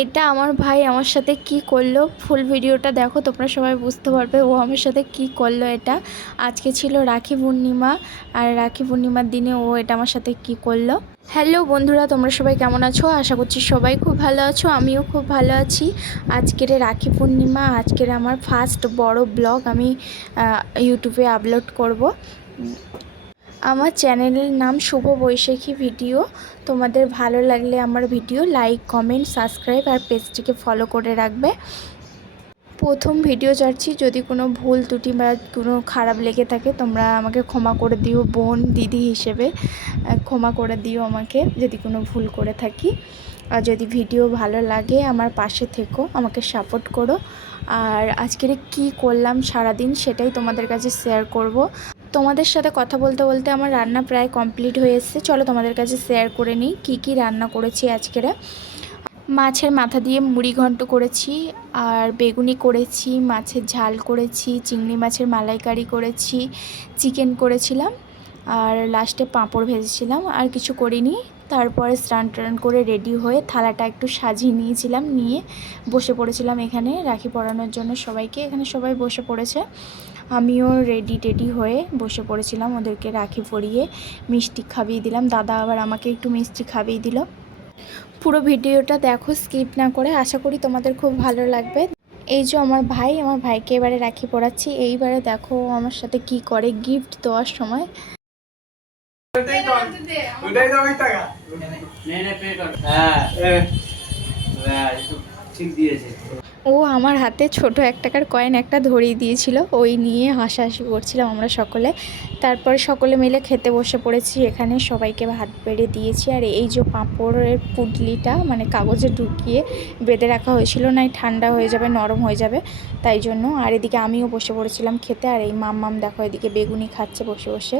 এটা আমার ভাই আমার সাথে কি করলো, ফুল ভিডিওটা দেখো, তোমরা সবাই বুঝতে পারবে ও আমার সাথে কি করলো। এটা আজকে ছিল রাখি পূর্ণিমা, আর রাখি পূর্ণিমার দিনে ও এটা আমার সাথে কি করলো। হ্যালো বন্ধুরা, তোমরা সবাই কেমন আছো? আশা করছি সবাই খুব ভালো আছো, আমিও খুব ভালো আছি। আজকের রাখি পূর্ণিমা, আজকের আমার ফার্স্ট বড় ব্লগ আমি ইউটিউবে আপলোড করব। আমার চ্যানেলের নাম শুভ বৈশাখী ভিডিও। তোমাদের ভালো লাগলে আমার ভিডিও লাইক, কমেন্ট, সাবস্ক্রাইব আর পেজটিকে ফলো করে রাখবে। প্রথম ভিডিও ছাড়ছি, যদি কোনো ভুল ত্রুটি বা কোনো খারাপ লেগে থাকে তোমরা আমাকে ক্ষমা করে দিও, বোন দিদি হিসেবে ক্ষমা করে দিও আমাকে যদি কোনো ভুল করে থাকি। আর যদি ভিডিও ভালো লাগে আমার পাশে থেকো, আমাকে সাপোর্ট করো। আর আজকের কি করলাম সারাদিন সেটাই তোমাদের কাছে শেয়ার করব। তোমাদের সাথে কথা বলতে বলতে আমার রান্না প্রায় কমপ্লিট হয়ে এসেছে। চলো তোমাদের কাছে শেয়ার করে নিই কী রান্না করেছি আজকের। মাছের মাথা দিয়ে মুড়ি ঘন্ট করেছি, আর বেগুনি করেছি, মাছের ঝাল করেছি, চিংড়ি মাছের মালাইকারি করেছি, চিকেন করেছিলাম, আর লাস্টে পাঁপড় ভেজেছিলাম। আর কিছু করিনি। তারপরে স্নান টান করে রেডি হয়ে থালাটা একটু সাজিয়ে নিয়েছিলাম, নিয়ে বসে পড়েছিলাম এখানে রাখি পরানোর জন্য সবাইকে। এখানে সবাই বসে পড়েছে, আমিও রেডি হয়ে বসে পড়েছিলাম। ওদেরকে রাখি পরিয়ে মিষ্টি খাইয়ে দিলাম, দাদা আবার আমাকে একটু মিষ্টি খাইয়ে দিল। পুরো ভিডিওটা দেখো স্কিপ না করে, আশা করি তোমাদের খুব ভালো লাগবে। এই যে আমার ভাইকে এবারে রাখি পরাচ্ছি। এইবারে দেখো আমার সাথে কি করে গিফট দেওয়ার সময়। ও আমার হাতে ছোট 1 টাকার কয়েন একটা ধরিয়ে দিয়েছিল, ওই নিয়ে হাসাহাসি করছিলাম আমরা সকলে। তারপর সকলে মিলে খেতে বসে পড়েছি। এখানে সবাইকে ভাত বেড়ে দিয়েছি। আর এই যে পাঁপড়ের পুটলিটা মানে কাগজে ঢুকিয়ে বেঁধে রাখা হয়েছিল, নাই ঠান্ডা হয়ে যাবে, নরম হয়ে যাবে, তাই জন্য। আর এদিকে আমিও বসে পড়েছিলাম খেতে। আর এই মাম্মাম দেখো এদিকে বেগুনি খাচ্ছে বসে বসে।